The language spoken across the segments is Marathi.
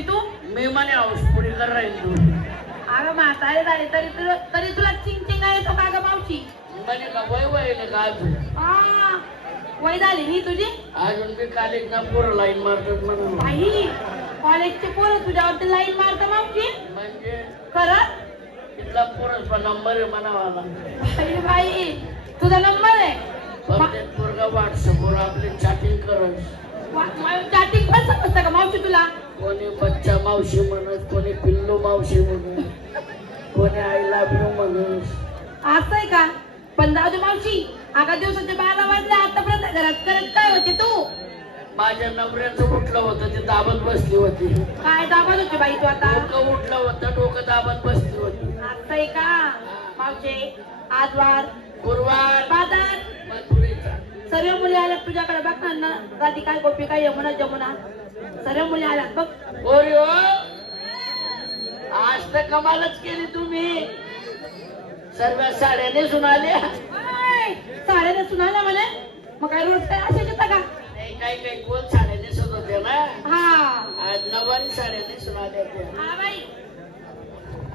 होती तू? मी म्हणे हाऊस पुरी कर राहील तू. अगं म्हातारे झाले तरी तुला चिंचिंग आहे तो का ग मावशी? म्हणे का वय वय का अजून वय झाली नाही तुझी अजून बी कॉलेज ना पोरं लाईन मारतात म्हणून. बाई कॉलेजचे पोरं तुझ्यावरती लाईन मारता मावशी? म्हणजे खरं? तिथला पोरच नंबर आहे म्हणावा. बाई तुझा नंबर आहे? प्रत्येक पोरगा व्हॉट्सअपवर आपली चॅटिंग करत. चॅटिंग पण समजतं का मावशी तुला? कोणी बच्चा मावशी म्हणत, कोणी पिल्लू मावशी म्हणत, कोणी आय लव्ह यू म्हणत. असं आहे का? पण जाऊ दे मावशी, आता दिवसाचे 12 वाजले, आतापर्यंत घरात करत काय होते तू? माझ्या नवऱ्याचं उठलं होतं ते दाबत बसली होती. काय दाबत होते बाई तू आता? डोकं उठलं होतं, डोकं दाबत बसली होती. असं आहे का मावशी? आज वार गुरुवार बाजार मथुरेचा. सर्व मुली आल्यात तुझ्याकडे बघणार ना? राधिका, गोपिका, यमुना, जमुना सर्व मुली आल्यात बघ. गोरी हो, आज तर कमालच केली तुम्ही. सर्व साड्या नेसून आल्या. साड्या नेसून आल्या म्हणे? मग काय रोज काय असे येतं का? नाही, काही गोल साड्या नेसत होत्या ना. हा आज नवारी साड्या नेसून आल्या त्या. हा बाई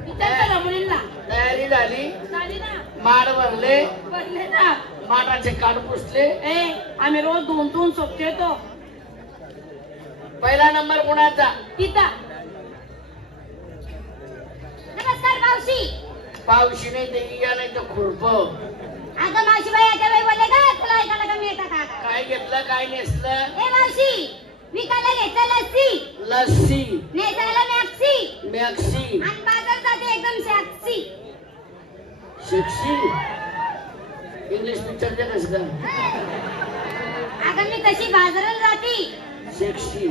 विचार करा मुलींना. तयारी झाली, झाली ना? माड भरले, बदले ना. माठाचे कान पुसले. आम्ही रोज धुवून स्वच्छ येतो. पहिला नंबर कुणाचा? तिचा. नमस्कार मावशी. पावशी नाही ते या नाही तर खुरप. अगं मावशी बाई आता बाई बोलले का तुला ऐकायला कमी येतं का? काय घेतलं काय नेसलं? ए मावशी विकायला घेतलं लस्सी. लस्सी. नेसायला मॅक्सी. मॅक्सी. आणि बाजारसाठी एकदम सॅक्सी. सेक्सी. इंग्लिश पिक्चर देखस का? अगं मी कशी बाजाराला जाती. सेक्सी.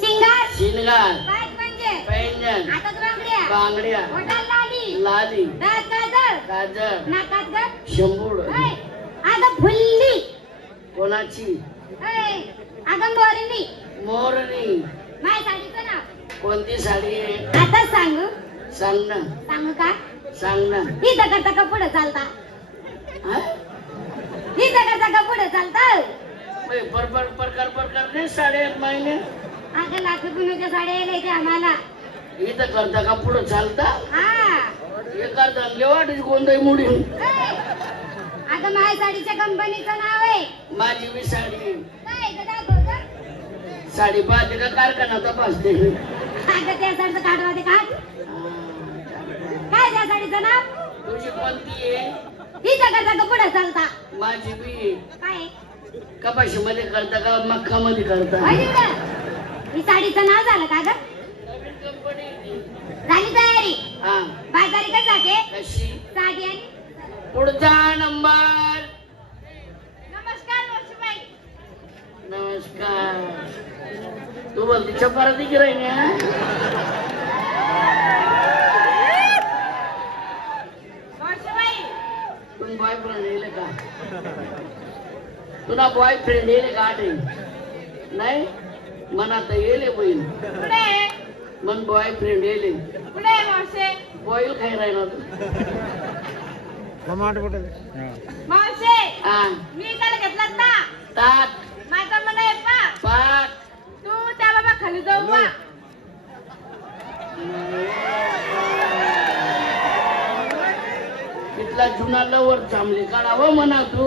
शिंगार. शिनगार. पाच म्हणजे पैंजण. हातात बांगड्या. बांगड्या. ओठाला लाली. लाली. दात काजळ. गाजर. नाकात ग शंभूड. अगं फुल्ली. कोणाची? अगं मोरणी. मोरणी. माझ्या साडीचं नाव. कोणती साडी आहे? आता सांगू? सांग ना. सांगू का? सांग ना. ही दगड का पुढे चालता. हा? ही दगड का पुढे चालता. प्रकार नाही साडे महिने. अगं लाख गुणाच्या साड्या यायच्या आम्हाला. इथं करता का पुढं चालता? हा हे करता लेवाटी कोणताही मुडी. अगं माझ्या साडीच्या कंपनीचं नाव आहे. माझी बी साडी. काय दाखव ग. साडी पाहते का कारखाना तपासते? अगं त्या साडीचं काढवा ते काढ. काय त्या साडीचं नाव? तुझी कोणती आहे? ही दगड का पुढे चालता. माझी बी. काय कपाशी मध्ये करता का मक्का मध्ये करता? ही साडीचं नाव झालं का ग? नवीन कंपनी. झाली तयारी? हा. बाजारी का जाते? कशी? साडी आणि पुढचा नंबर. नमस्कार मावशीबाई. नमस्कार. तू बोलती चपाती की राही ना? मावशीबाई तुम बॉयफ्रेंड येईल का? तुला बॉयफ्रेंड येईल का? नाही मनात येईल बहीण. पुढे मन बॉयफ्रेंड येईल. पुढे मावशे. बॉईल खाई राहिला तू. मावशे हा. मी काल घेतला ताट. माझा मन आहे पाट. तू त्या बाबा खाली जाऊ बा. तिथला जुना लवर चांगली काढावं म्हणा तू.